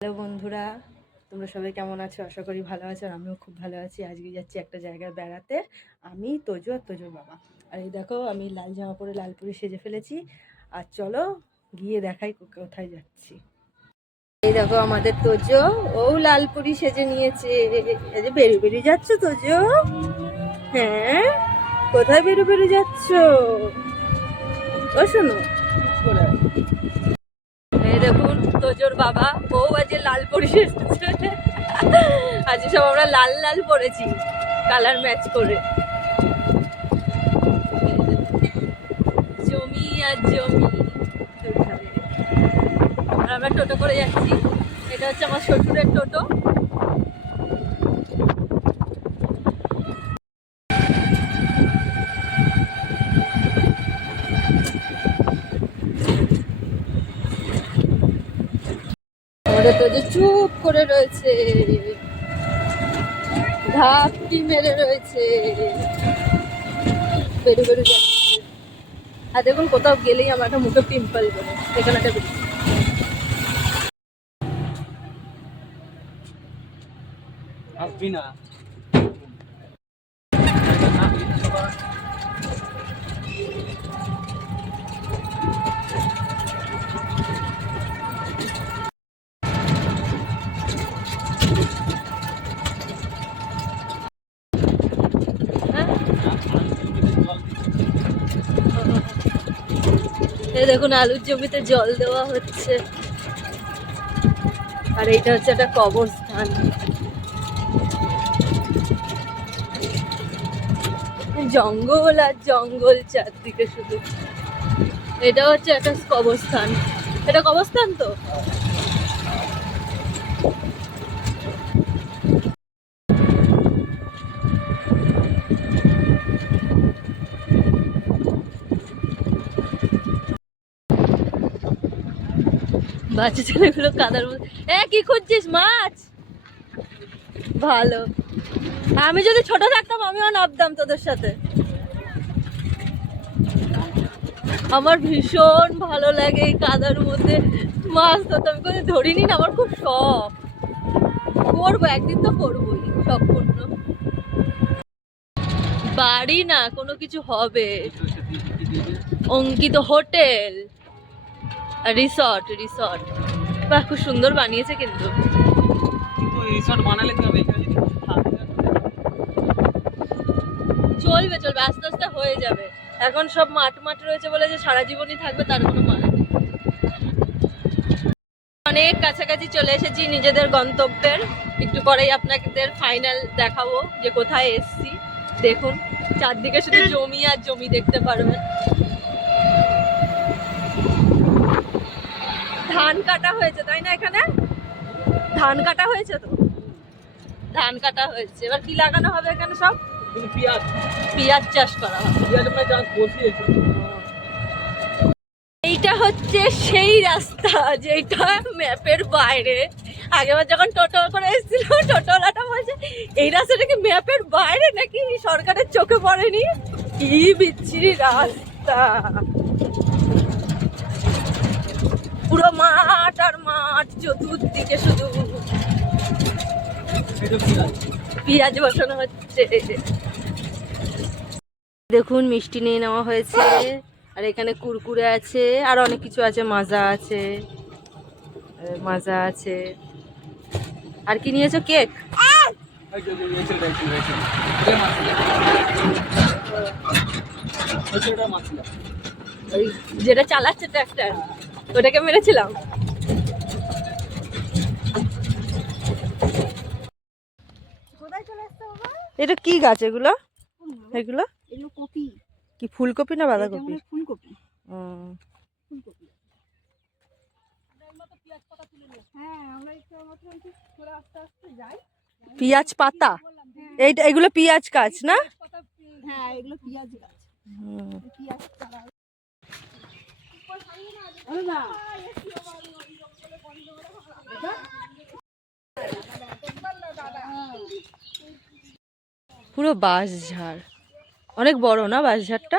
Hello বন্ধুরা, তোমরা সবাই কেমন আছো? আশা করি ভালো আছো। আর আমিও খুব ভালো আছি। আজকে যাচ্ছি একটা জায়গায় বেড়াতে। আমি, তোজো আর তোজোর বাবা। আর এই দেখো, আমি লাল জামা পরে লালপুরি সেজে ফেলেছি। আর চলো গিয়ে দেখাই কোথায় যাচ্ছি। এই দেখো আমাদের তোজো, ও লালপুরি সেজে নিয়েছে। এই যে বেরু বেরু যাচ্ছ তোজো? হ্যাঁ, কোথায় বেরু বেরু যাচ্ছ? ও শোনো, এই দেখুন তোজোর বাবা, বউ আজ লাল পরে এসেছে। আজ সব আমরা লাল লাল পরেছি, কালার ম্যাচ করে। জমি আর জমি দুধারে। আর আমরা টোটো করে যাচ্ছি। এটা হচ্ছে আমার শ্বশুরের টোটো। আমাদের তোজো চুপ করে রয়েছে, ধাপটি মেরে রয়েছে, বেরু বেরু যাচ্ছে। আর দেখুন কোথাও গেলেই আমার একটা মুখে পিম্পল করে, এখানে একটা বেরু। আসবি না। এই দেখুন আলুর জমিতে জল দেওয়া হচ্ছে। আর এইটা হচ্ছে একটা কবরস্থান। জঙ্গল আর জঙ্গল চারদিকে শুধু। এটা হচ্ছে একটা কবরস্থান। এটা কবরস্থান তো। বাচ্চা ছেলেগুলো কাদার মধ্যে। কি খুঁজছিস? মাছ? ভালো। আমি যদি ছোট থাকতাম আমিও নামতাম তোদের সাথে। আমার ভীষণ ভালো লাগে এই কাদার মধ্যে মাছ ধরতে। আমি কোনো ধরিনি না, আমার খুব শখ। করবো একদিন, তো করবোই শখ পূর্ণ। বাড়ি না, কোনো কিছু হবে। অঙ্কিত হোটেল, রিসর্ট। রিসর্ট বাহ, খুব সুন্দর বানিয়েছে কিন্তু। রিসর্ট বানালে কি হবে? চলবে চলবে, আস্তে আস্তে হয়ে যাবে। এখন সব মাঠ মাঠ রয়েছে বলে যে সারা জীবনই থাকবে তার কোনো মানে নেই। অনেক কাছাকাছি চলে এসেছি নিজেদের গন্তব্যের। একটু পরেই আপনাদের ফাইনাল দেখাবো যে কোথায় এসছি। দেখুন চারদিকে শুধু জমি আর জমি দেখতে পারবেন। ধান কাটা হয়েছে তাই না? এখানে ধান কাটা হয়েছে তো, ধান কাটা হয়েছে। এবার কি লাগানো হবে এখানে? সব পেঁয়াজ। পেঁয়াজ চাষ করা হবে। এইটা হচ্ছে সেই রাস্তা যেটা ম্যাপের বাইরে। আগেবার যখন টোটো করে এসেছিল, টোটোওয়ালাটা বলছে এই রাস্তাটা কি ম্যাপের বাইরে নাকি সরকারের চোখে পড়েনি। কি বিচ্ছিরি রাস্তা, পুরো মাঠ আর মাঠ, চতুর্দিকে শুধু পেঁয়াজ বসানো হচ্ছে। দেখুন মিষ্টি নিয়ে নেওয়া হয়েছে। আর এখানে কুরকুরে আছে, আর অনেক কিছু আছে। মাজা আছে, মাজা আছে। আর কি নিয়েছো? কেক। ওই যেটা চালাচ্ছে ট্রাক্টর, ওটাকে মেরেছিলাম। এটা কি গাছ এগুলো? এগুলো কপি। কি ফুলকপি না বাঁধাকপি? ফুলকপি। পেঁয়াজ পাতা, এইটা এগুলো পেঁয়াজ গাছ না? হ্যাঁ, এগুলো পেঁয়াজ গাছ। পেঁয়াজ চারা। পুরো বাঁশঝাড়, অনেক বড় না বাঁশঝাড়টা?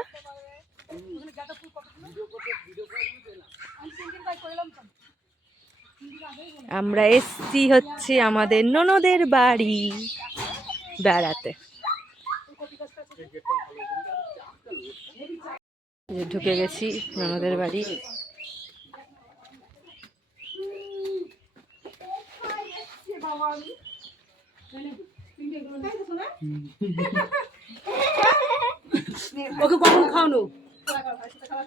আমরা এসছি হচ্ছে আমাদের ননদের বাড়ি বেড়াতে। এই যে ঢুকে গেছি ননদের বাড়ি। ওকে কখন খাওয়ানো?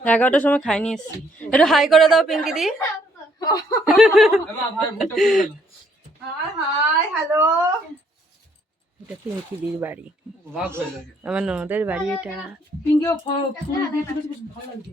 11টার সময় খাইনি এসছি। একটু হাই করে দাও পিঙ্কি দি। Hi hello. এটা পিঙ্কি দির বাড়ি, আমার ননদের বাড়ি এটা। পিঙ্কিও ফুল দিয়ে ভালো লাগছে।